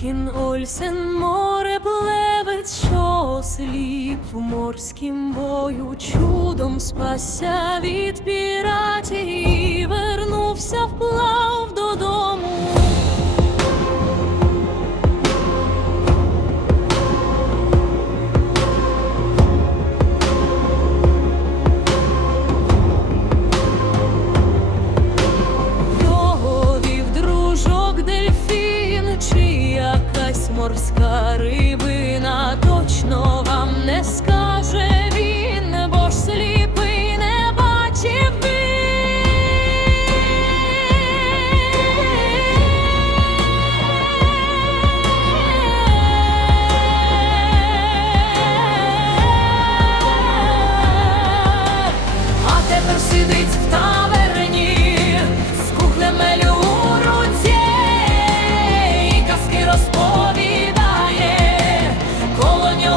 Толкін Ольсен море плевець, що осліп в морськім бою, чудом спасся від піратів якась морська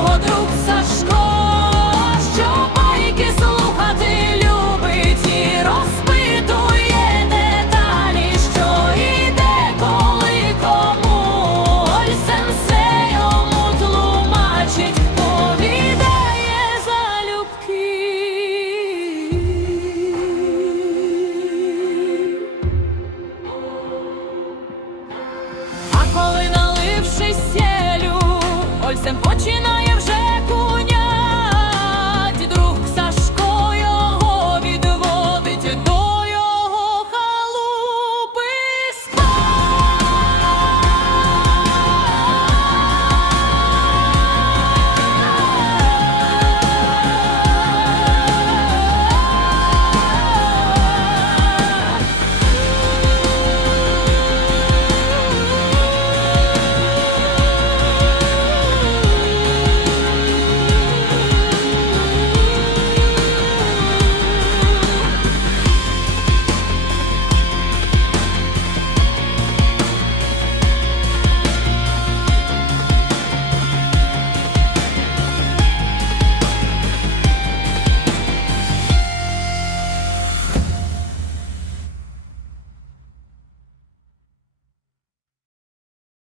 нього друг Сашко, що байки слухати любить і розпитує деталі, що іде, коли кому все йому тлумачить, повідає залюбки. А коли наливши сєлю, Ольсен починає